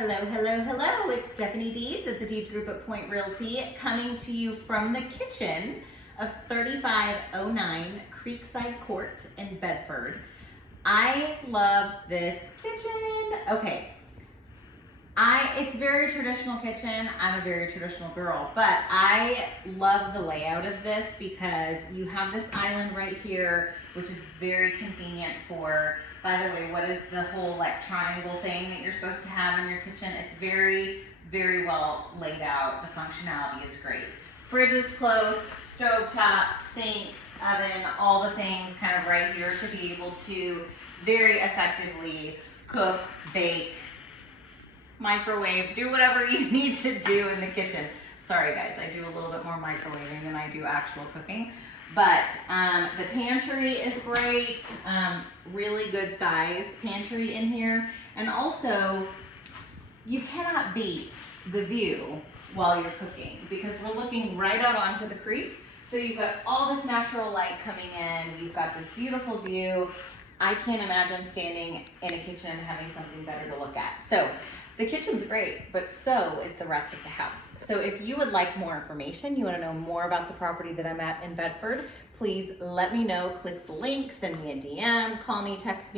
Hello, hello, hello. It's Stephanie Deeds at the Deeds Group at Point Realty, coming to you from the kitchen of 3509 Creekside Court in Bedford. I love this kitchen. Okay, it's a very traditional kitchen. I'm a very traditional girl, but I love the layout of this because you have this island right here, which is very convenient for, by the way, what is the whole like triangle thing that you're supposed to have in your kitchen? It's very, very well laid out. The functionality is great. Fridge is close, stovetop, sink, oven, all the things kind of right here to be able to very effectively cook, bake, microwave, do whatever you need to do in the kitchen. Sorry guys, I do a little bit more microwaving than I do actual cooking. But the pantry is great, really good size pantry in here. And also, you cannot beat the view while you're cooking because we're looking right out onto the creek. So you've got all this natural light coming in, you've got this beautiful view. I can't imagine standing in a kitchen and having something better to look at. So the kitchen's great, but so is the rest of the house. So if you would like more information, you want to know more about the property that I'm at in Bedford, please let me know. Click the link, send me a DM, call me, text me.